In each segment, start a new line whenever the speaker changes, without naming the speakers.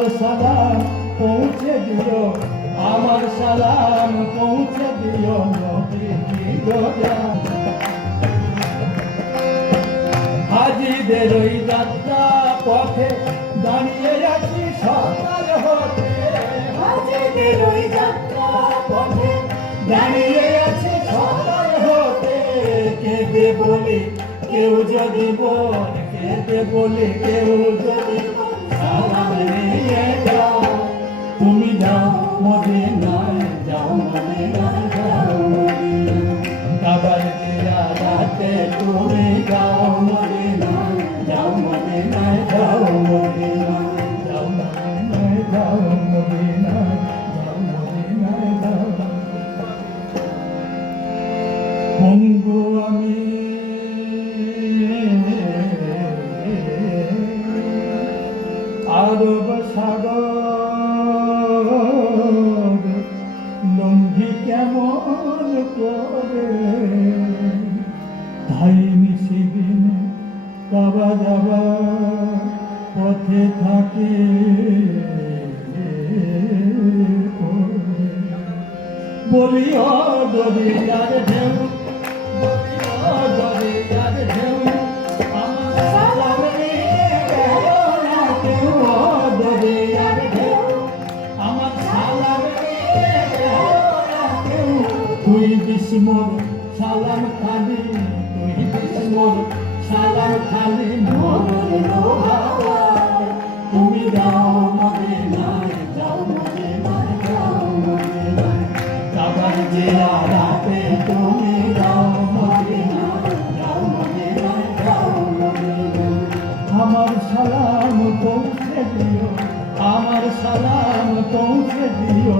আমার সালাম পৌঁছে দিও আমার সালাম পৌঁছে দিও হাজিদের ওই যাত্রা পথে দাঁড়িয়ে আছি সকাল হতে।
হাজিদের ওই যাত্রা পথে
দাঁড়িয়ে আছে সকাল হতে। কেঁদে বলে কেউ যদি বল কেঁদে বলে কেউ যদি বল, সালাম তুই বিস্মর সালাম খালি তুই বিস্মর সালাম খালি মনের লোহাওয়ায়। তুমি যাও মদিনায় যাও মদিনায় যাও মদিনায় কাবার জিয়ারাতে তুমি যাও মদিনায় যাও মদিনায় যাও মদিনায় আমার সালাম পৌঁছে দিও আমার সালাম পৌঁছে দিও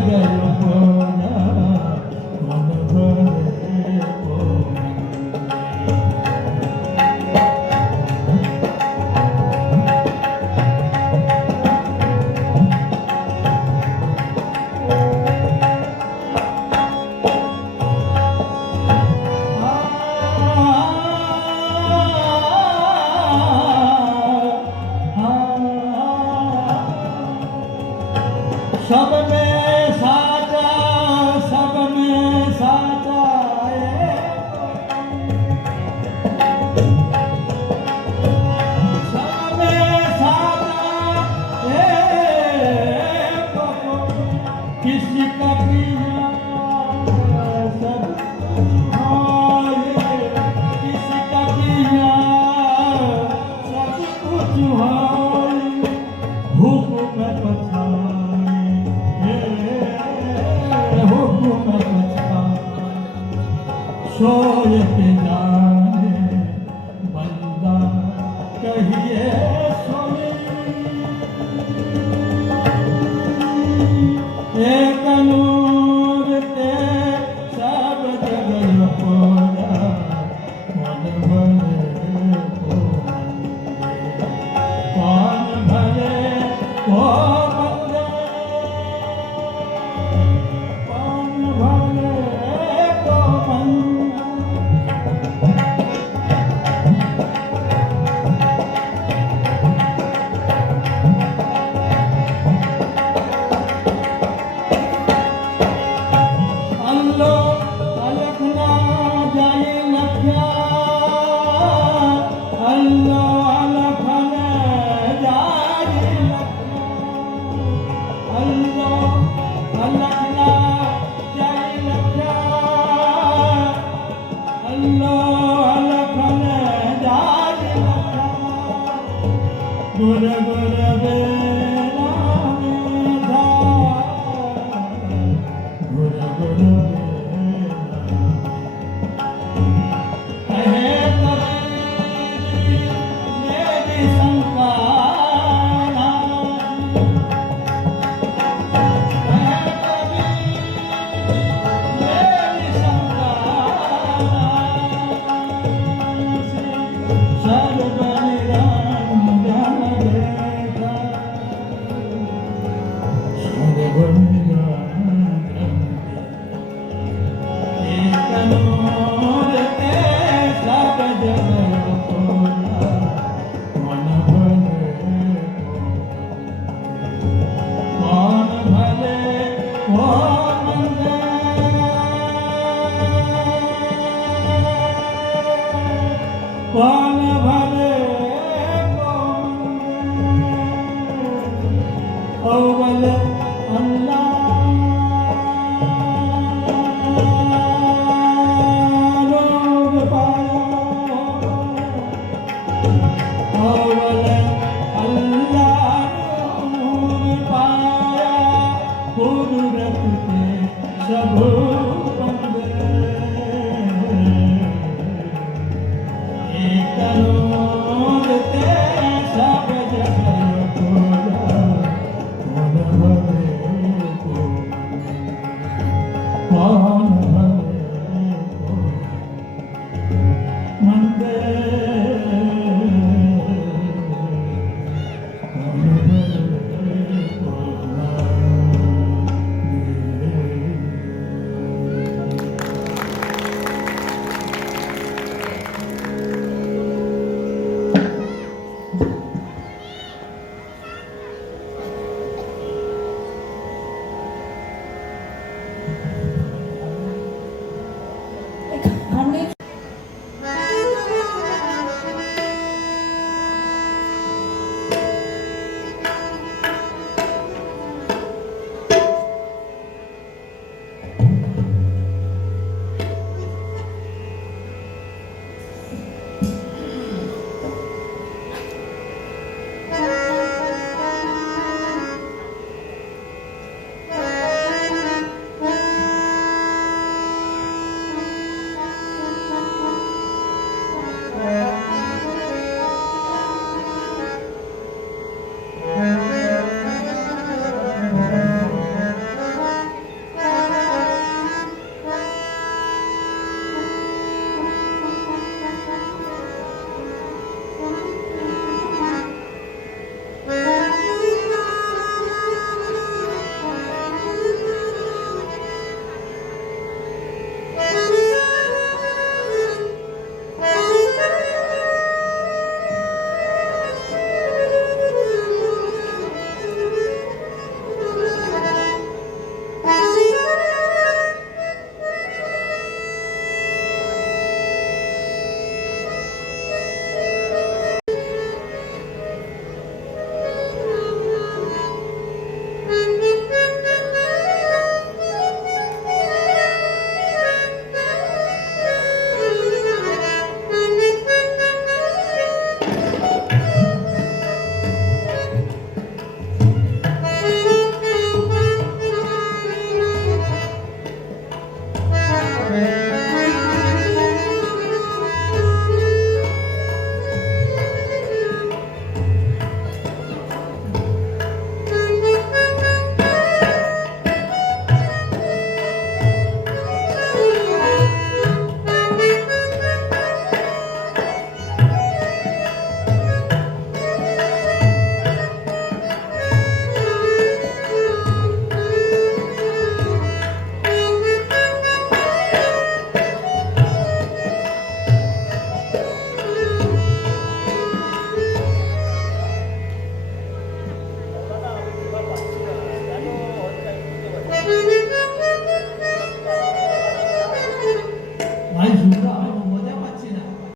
सब Sabes